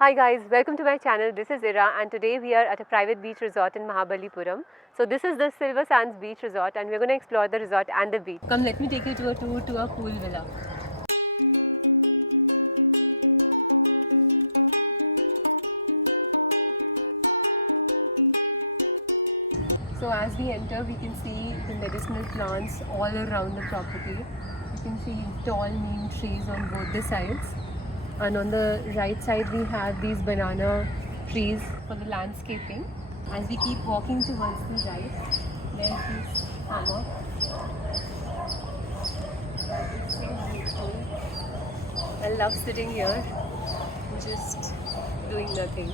Hi guys, welcome to my channel. This is Ira and today we are at a private beach resort in Mahabalipuram. So this is the Silver Sands Beach Resort and we're going to explore the resort and the beach. Come, let me take you to a tour to our pool villa. So as we enter, we can see the medicinal plants all around the property. You can see tall neem trees on both the sides. And on the right side, we have these banana trees for the landscaping. As we keep walking towards the right, there's this hammock. It's so beautiful. I love sitting here, just doing nothing.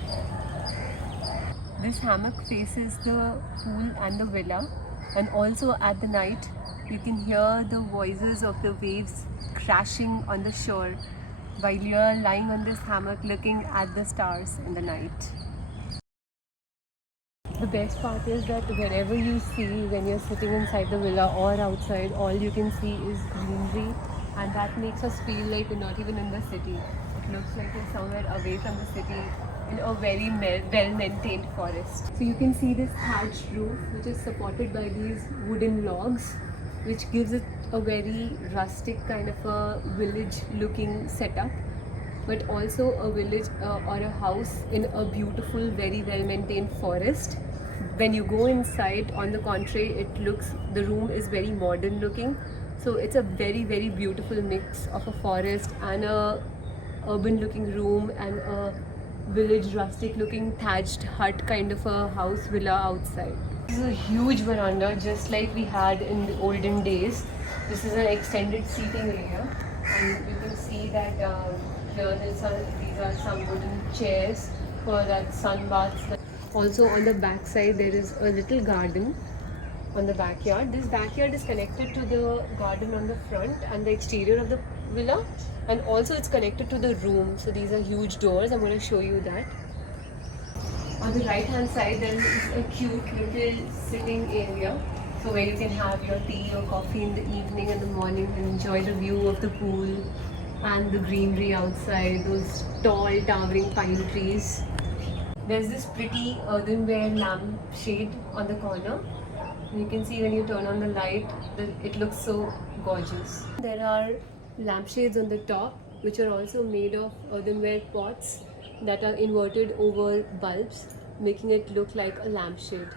This hammock faces the pool and the villa, and also at the night you can hear the voices of the waves crashing on the shore while you are lying on this hammock looking at the stars in the night. The best part is that whenever you see, when you're sitting inside the villa or outside, all you can see is greenery, and that makes us feel like we're not even in the city. It looks like we're somewhere away from the city in a very well-maintained forest. So you can see this thatched roof which is supported by these wooden logs, which gives it a very rustic kind of a village looking setup, but also a village or a house in a beautiful, very well maintained forest. When you go inside, on the contrary, the room is very modern looking. So it's a very beautiful mix of a forest and a urban looking room and a village rustic looking thatched hut kind of a house villa outside. This is a huge veranda just like we had in the olden days. This is an extended seating area, and you can see that here these are some wooden chairs for that sun baths. Also on the back side there is a little garden on the backyard. This backyard is connected to the garden on the front and the exterior of the villa, and also it's connected to the room. So these are huge doors. I'm going to show you that. On the right hand side there is a cute little sitting area, so where you can have your tea or coffee in the evening and the morning and enjoy the view of the pool and the greenery outside, those tall towering pine trees. There's this pretty earthenware lampshade on the corner. You can see when you turn on the light, it looks so gorgeous. There are lampshades on the top, which are also made of earthenware pots that are inverted over bulbs, making it look like a lampshade.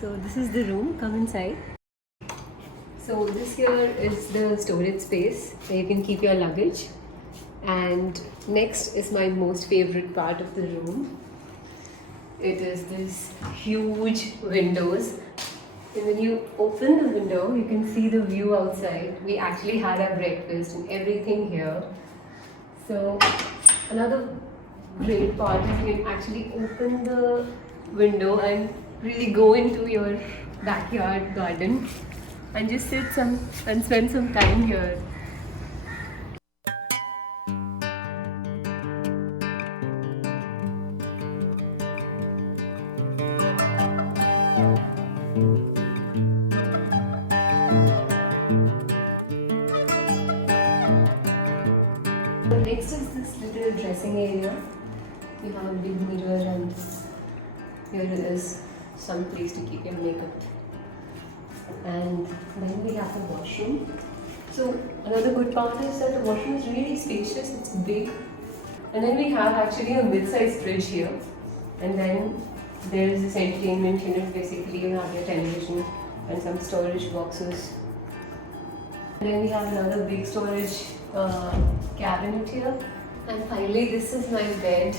So this is the room. Come inside. So this here is the storage space where you can keep your luggage. And next is my most favorite part of the room. It is this huge windows, and when you open the window you can see the view outside. We actually had our breakfast and everything here. So another great part is you can actually open the window and really go into your backyard garden and just sit and spend some time here. Next is this little dressing area. You have a big mirror, and here is some place to keep your makeup. And then we have the washroom. So another good part is that the washroom is really spacious, it's big. And then we have actually a mid-sized fridge here. And then there is this entertainment unit. Basically you have your television and some storage boxes. And then we have another big storage cabinet here. And finally this is my bed,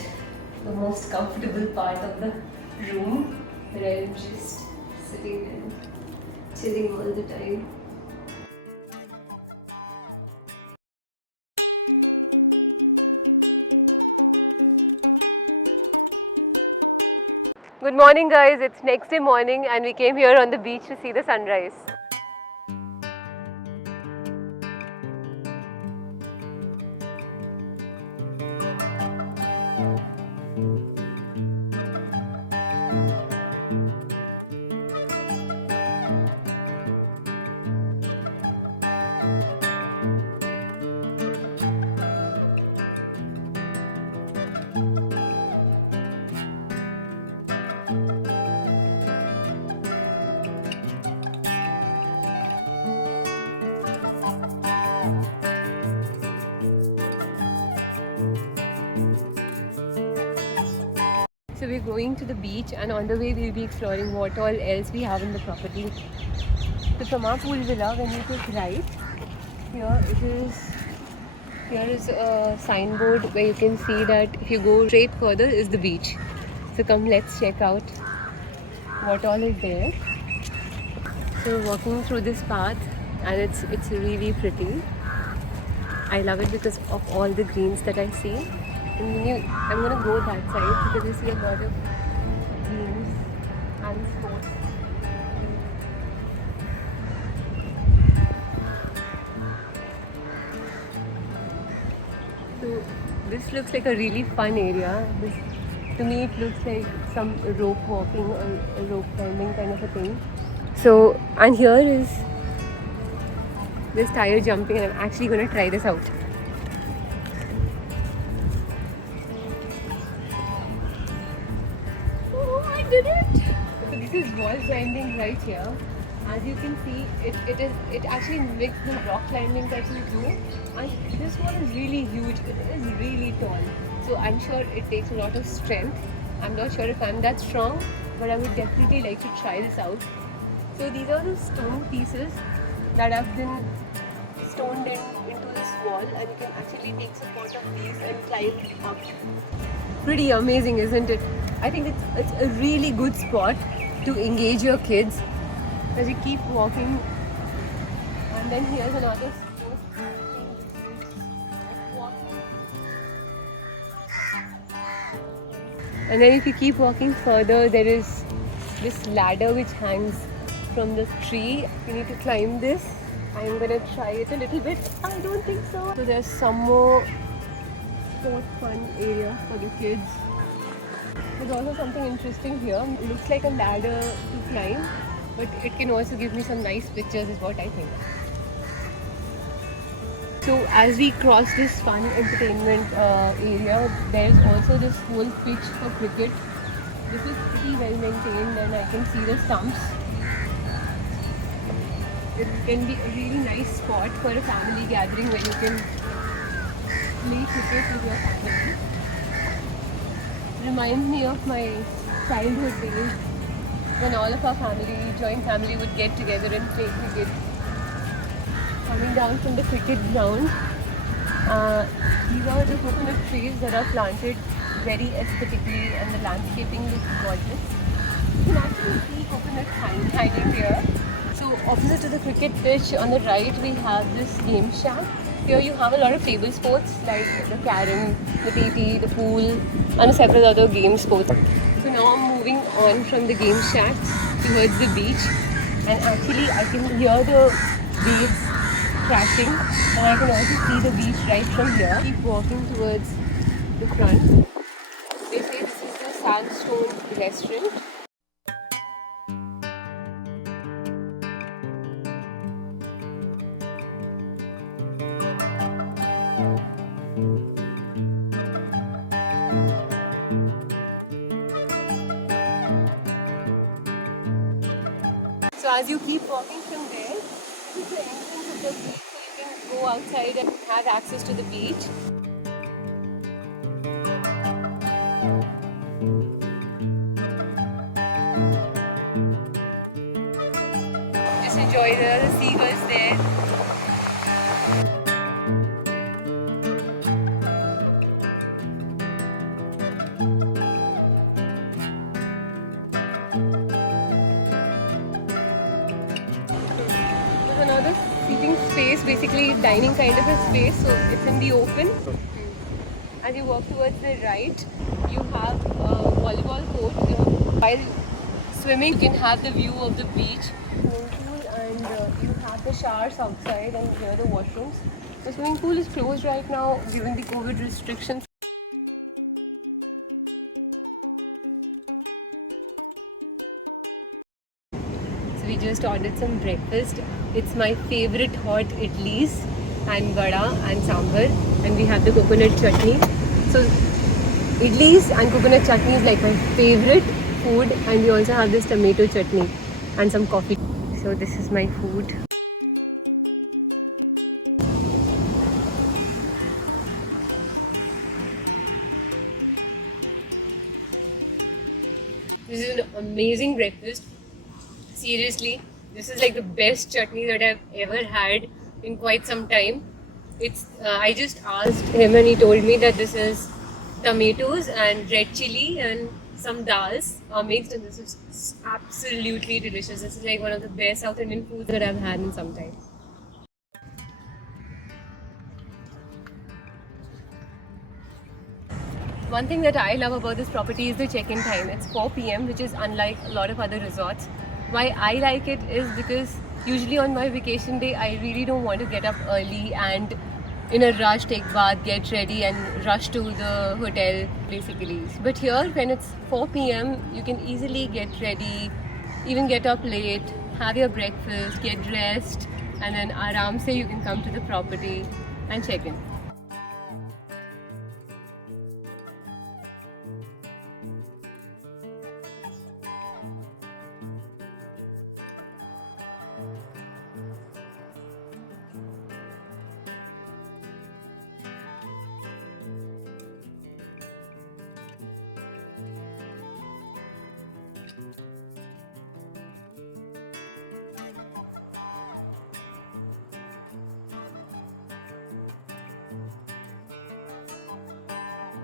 the most comfortable part of the room, where I'm just sitting and chilling all the time. Good morning guys, it's next day morning and we came here on the beach to see the sunrise. So we're going to the beach, and on the way we'll be exploring what all else we have in the property. So from our pool villa, when you take right, here is a signboard where you can see that if you go straight further is the beach. So come, let's check out what all is there. So we're walking through this path, and it's really pretty. I love it because of all the greens that I see. And I'm gonna go that side because I see a lot of greens and sports. So this looks like a really fun area. To me, it looks like some rope walking or rope climbing kind of a thing. So, and here is this tire jumping, and I'm actually going to try this out. Oh, I did it! So this is wall climbing right here. As you can see, it actually mixes the rock climbing that you do, and this wall is really huge. It is really tall. So I'm sure it takes a lot of strength. I'm not sure if I'm that strong, but I would definitely like to try this out. So these are the stone pieces that have been stoned into this wall, and you can actually take support of these and climb up. Pretty amazing, isn't it? I think it's a really good spot to engage your kids as you keep walking. And then here's another spot. And then if you keep walking further, there is this ladder which hangs from this tree. You need to climb this. I'm gonna try it a little bit. I don't think so. So there's some more sport fun area for the kids. There's also something interesting here. It looks like a ladder to climb, but it can also give me some nice pictures is what I think. So as we cross this fun entertainment area, there's also this whole pitch for cricket. This is pretty well maintained, and I can see the stumps. It can be a really nice spot for a family gathering where you can play cricket with your family. It reminds me of my childhood days when all of our joint family would get together and play cricket. Coming down from the cricket ground, these are the coconut trees that are planted very aesthetically, and the landscaping looks gorgeous. You can actually see coconuts hanging here. So opposite to the cricket pitch on the right, we have this game shack. Here you have a lot of table sports like the carom, the TT, the pool, and several other game sports. So now I'm moving on from the game shacks towards the beach, and actually I can hear the waves crashing, and I can also see the beach right from here. Keep walking towards the front. They say this is the Sandstone restaurant. So as you keep walking from there, this is the entrance of the beach, so you can go outside and have access to the beach. Just enjoy the seagulls there. Another seating space, basically dining kind of a space, so it's in the open. As you walk towards the right, you have a volleyball court here. While swimming, you can have the view of the beach, swimming pool, and you have the showers outside, and here are the washrooms. The swimming pool is closed right now given the COVID restrictions. We just ordered some breakfast. It's my favorite hot idlis and vada and sambar, and we have the coconut chutney. So idlis and coconut chutney is like my favorite food, and we also have this tomato chutney and some coffee. So this is my food. amazing breakfast. Seriously, this is like the best chutney that I've ever had in quite some time. I just asked him and he told me that this is tomatoes and red chili and some dals are mixed, and this is absolutely delicious. This is like one of the best South Indian foods that I've had in some time. One thing that I love about this property is the check-in time. It's 4 p.m., which is unlike a lot of other resorts. Why I like it is because usually on my vacation day, I really don't want to get up early and in a rush take bath, get ready and rush to the hotel basically. But here when it's 4 p.m., you can easily get ready, even get up late, have your breakfast, get dressed, and then aram se you can come to the property and check in.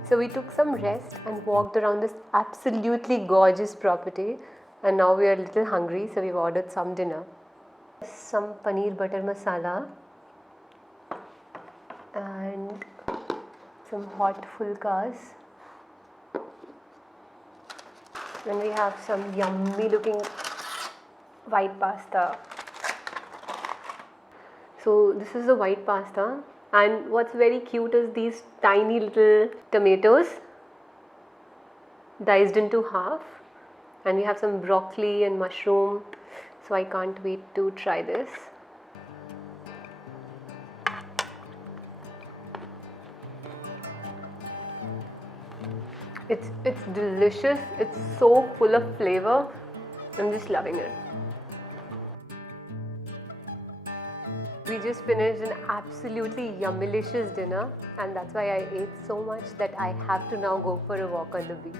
So we took some rest and walked around this absolutely gorgeous property, and now we are a little hungry, so we've ordered some dinner. Some paneer butter masala and some hot fulkas. Then we have some yummy looking white pasta. So this is the white pasta, and what's very cute is these tiny little tomatoes diced into half, and we have some broccoli and mushroom, so I can't wait to try this. It's delicious. It's so full of flavor. I'm just loving it. We just finished an absolutely yummylicious dinner, and that's why I ate so much that I have to now go for a walk on the beach.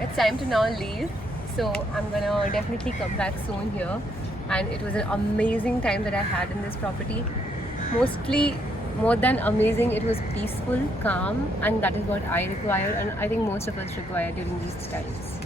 It's time to now leave, so I'm gonna definitely come back soon here. And it was an amazing time that I had in this property. Mostly, more than amazing, it was peaceful, calm, and that is what I require, and I think most of us require during these times.